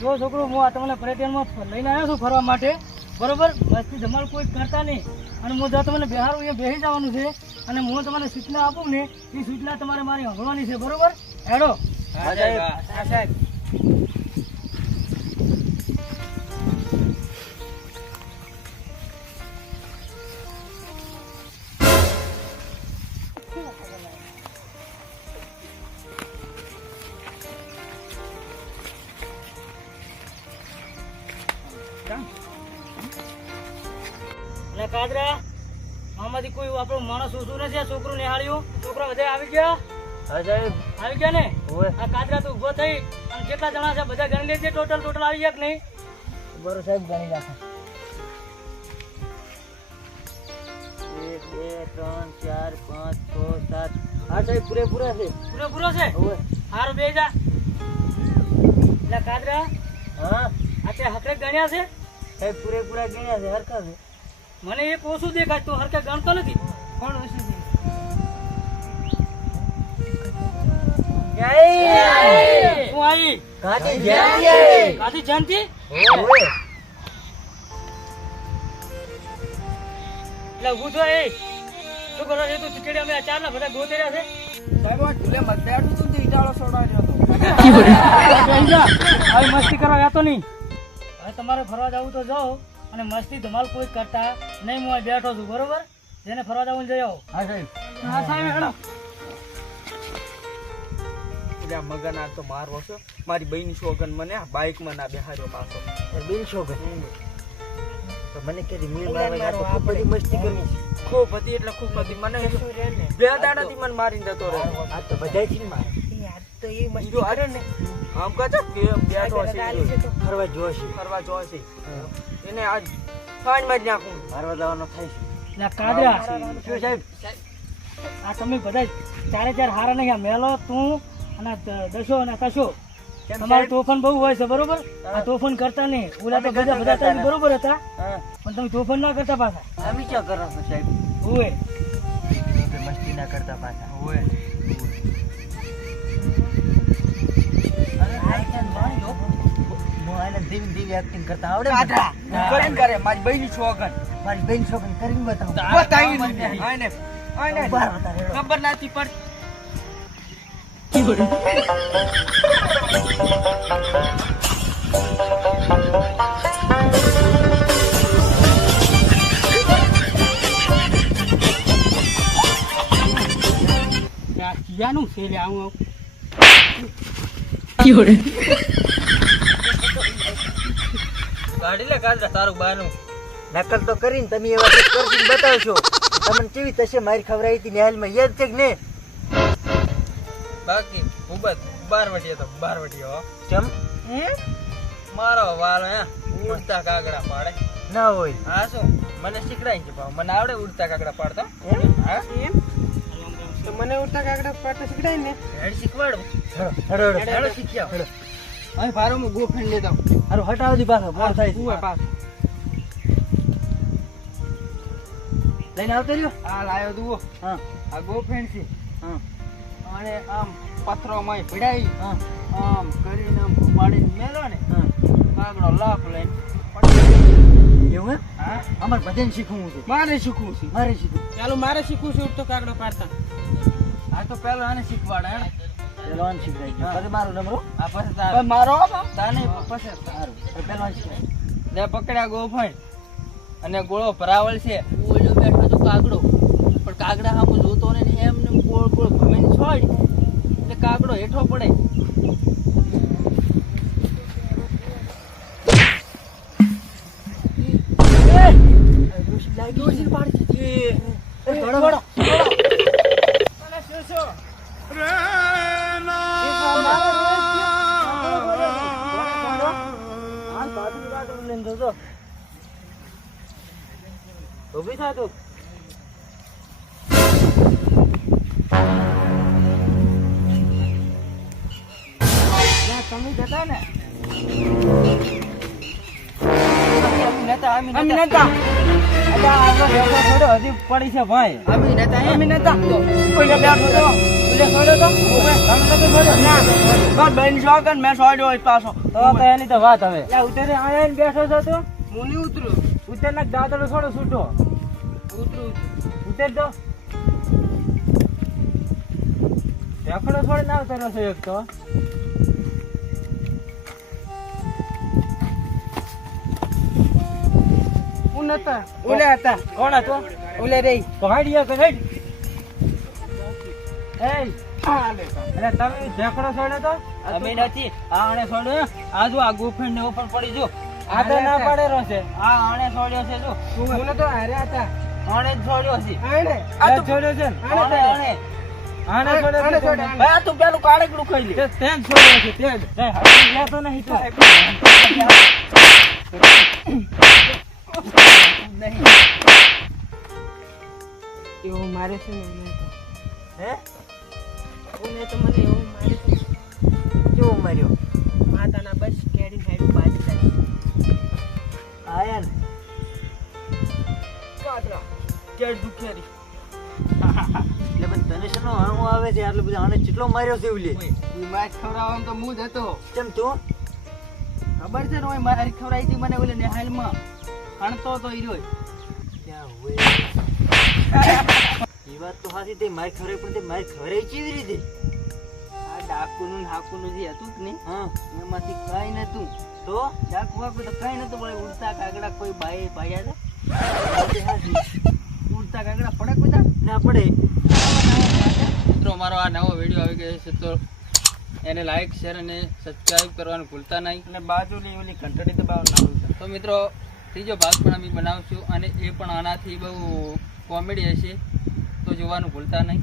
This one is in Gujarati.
જો છોકરો હું આ તમને પર્યટનમાં લઈને આવ્યો છું ફરવા માટે, બરોબર? મસ્તી ધમાલ કોઈ કરતા નહીં. અને હું જો તમને બિહારું અહીંયા બેસી જવાનું છે અને હું તમને સૂચના આપું ને એ સૂચના તમારે મારી સાંભળવાની છે, બરોબર? હેડો. હા સાહેબ. હા સાહેબ. અને કાદરા આમાંથી કોઈ આપણો માણસ ઓછું નથી. આ છોકરો નિહાળ્યું, છોકરા બધા આવી ગયા. હા સાહેબ. આવી ગયા ને? ઓવે. આ કાદરા તો ઉભો થઈ અને કેટલા જણા છે બધા ગણી લેજે. ટોટલ આવી ગયા કે નહીં? બરો સાહેબ ગણી રાખો. 1 2 3 4 5 6 7. હા સાહેબ પૂરેપૂરા છે. પૂરો છે? ઓવે. હારું બે જા. એટલે કાદરા હા આ તે હકરે ગણ્યા છે? સાહેબ પૂરેપૂરા ગણ્યા છે, હરખા છે. મને એક ઓછું દેખાય, તું હરકે ગણતો નથી. કોણ ઓછું છે? તું આવી કાચી જયંતી. કાથી જયંતી? ઓવે. એટલે ઊભું છો. એ શું કરો છો તું? ખીચડી અમે ચારના બધા ગોતે રહ્યા છે. સાહેબ આ ઢૂલે મત બેઠું તું તે ઈટાળો સોડાવ્યો હતો. આવી મસ્તી કરવા ગયા તો નહીં. હવે તમારે ફરવા જવું તો જાઓ અને મસ્તી ધમાલ કોઈ કરતા નહીં. હું અહીં બેઠો છું, બરોબર? જેને ફરવા જવું જઈ આવો. હા સાહેબ. હા સાહેબ હેડો. એટલે મગન આ તો મારવો છો. મારી બહેની છોકન મને આ બાઇકમાં ના બેહાર્યો પાછો. બેન છોકર તો મને કેરી મીલ મારવા તો ખૂબ બધી મસ્તી કરવી છે. ખૂબ હતી એટલે ખૂબ હતી. મને બે દાડાથી મને મારીને જતો રહે. આ તો બધાય થી મારે તો એ જો અરે ને આમ કાચા બેઠો છે ફરવા જોશે. ફરવા જોય છે એને આજ ફાઈન મારી નાખું. મારવા જવાનો થાય છે. એટલે કાદરા શું સાહેબ? આ તમે બધા ચારે ચાર હારા નહીં. આ મેલો તું અને દશો અને કશો તમારું તોફાન બહુ હોય છે, બરોબર? આ તોફાન કરતા નહીં. ઓલા તો બધા તમે બરોબર હતા હા પણ તમે તોફાન ના કરતા પાછા. અમે ક્યાં કરો છો સાહેબ? ઓય મસ્તી ના કરતા પાછા. હોય ધીમી એક્ટિંગ કરતા આવડે ને? કાઢા કરીને કરે મારી બહેની છોકન મારી બેન છોકરી કરીને બતાવું. બતાવી દીધી. આને આને બહાર હતા રેડો. ખબર નથી પડતી. નું છે લે આવું કાઢી લે કાઢા તારું બાનું. નકલ તો કરીને તમે એવા કંઈક કરીને બતાવશો. તમને કેવી તશે મારી ખવડાવી હતી નિહાલમાં, યાદ છે કે ને? બાકી ખૂબ જ બારવટીયો તો બારવટીયો હો. કેમ? મારો વાલો હે ઉડતા કાગડા પાડે. ના હોય. હા શું મને શીખડાય છે ભાવ. મને આવડે ઉડતા કાગડા પાડતા. હા તો મને ઉડતા કાગડા પાડતા શીખડાય ને. હેડ શીખવાડું. હેડો હેડો હેડો શીખ્યા. હેડો. અહીં ભારો હું ગોફેન લેતા આવું. હારું હટાવો દી પાછો મોડ થાય ઉવે છે. પાસ. લઈને આવતો રહ્યો. આ લાયો દુઓ. હા આ ગોફેન છે. હા અને આમ પથરોમાં ભીડાઈ હા આમ કરીને આમ પાડીને મેલો ને હા. કાગડો લાખ લઈને એવું હે? હા અમારે બધાને શીખવું છે. મારે શીખવું છે. મારે શીખવું. ચાલો મારે શીખવું છે ઉડતો કાગડો પાડતા. આ તો પેલો આને શીખવાડે હે. પહેલવાન શીખવાય ગયું. પછી મારું નંબર હો. આ પછી તારે મારો તાને પછી સારું પહેલવાન શીખવાય. લે પકડ્યા ગોફણ અને ગોળો ભરાવલ છે. ઓલો બેઠો તો કાગડો પણ કાગડા સામું જોતો ને એમને ગોળ ગોળ ભમીને છોડ એટલે કાગડો હેઠો પડે. ડોશી પાડી દીધી. ઘોડો ઘોડો. ઉભી થા તું. તમે જતા ને હજી પડી છે ભાઈ. અમી નતા. કોઈ બેઠો તો પેલે છોડ્યો તો તમે નતો છોડ્યો ના બસ બેન શોકન મેં છોડ્યો હોય પાછો તો એની તો વાત હવે યા ઉતરે આયા બેઠો છો તો હું નહીં ઉતરું ઉતરના દાંતડો છોડો છૂટો ઉતરું ઉતર તો ઢેકડો છોડી ના ઉતર્યો છે એક તો હું નતા ઓલે હતા કોણ હતો ઓલે રે પહાડીયા કે હેડ એય અરે તમે ઢેકડો છોડ્યો તો અમે નથી આ આણે છોડ્યો આ જો આ ગુફેણ ને ઉપર પડી જો આ તો ના પાડેલો છે આ આણે છોડ્યો છે જો હું તો હાર્યા હતા આણે જ છોડ્યો છે આને આ તો છોડ્યો છે ને આણે આણે આને છોડ્યો છે ભાઈ આ તું પેલું કાળેકડું ખાઈ લે તેમ છોડ્યો છે તેમ તે હારી ગયા તો નહીં તો એવું મારે છે ને હે ઓને તો મને એવું મારે છે કેવો માર્યો માતાના બસ કેડી હેડ બાજતા આયા ને કાદરા કેડ દુખેરી એટલે પણ તને શેનો હાણું આવે છે આટલું બધું આને કેટલો માર્યો છે ઉલે ઈ માર ખવરાવવામાં તો હું જ હતો કેમ તું ખબર છે ને ઓય મારી ખવરાઈ હતી મને ઓલે નેહાલમાં હણતો તો ઈ રહ્યો ક્યાં હોય એ વાત તો હાથી તે માર ખવરાઈ પણ તે માર ખવરાઈ કેવી રીતે આ ડાકુનું ને હાકુનું જે હતું કે નહીં હા એમાંથી કઈ નતું તો ડાકુ વાકુ તો કઈ નતું પણ ઉડતા કાગડા કોઈ બાઈ ભાગ્યા તે હાથી હતા ઉડતા કાગડા પડે કોઈ તા ના પડે મિત્રો મારો આ નવો વિડીયો આવી ગયો છે તો એને લાઈક શેર અને સબસ્ક્રાઇબ કરવાનું ભૂલતા નહીં અને બાજુની ઓલી ઘંટડી દબાવવાનું ના તો મિત્રો ત્રીજો ભાગ પણ અમે બનાવશું અને એ પણ આનાથી બહુ કોમેડી હશે તો જોવાનું ભૂલતા નહીં.